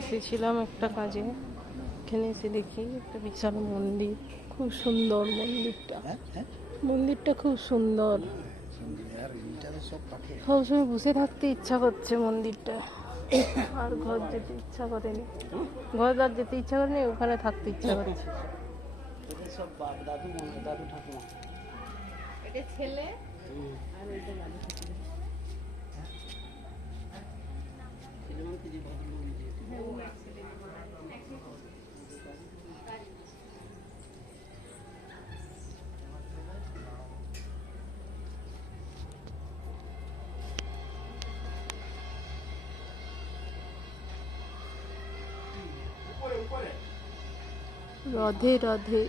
এসেছিলাম একটা কাজে, এখানে এসে দেখি একটা বিশাল মন্দির, খুব সুন্দর মন্দিরটা। মন্দিরটা খুব সুন্দর, সবসময় বসে থাকতে ইচ্ছা করছে মন্দিরটা, আর ঘর যেতে ইচ্ছা করেনি, ঘর আর যেতে ইচ্ছা করেনি, ওখানে থাকতে ইচ্ছা করছে। সব দাদু দাদু ঠাকুমা, এটা ছেলে আর এটা দাদু ঠাকুমা। রাধে রাধে।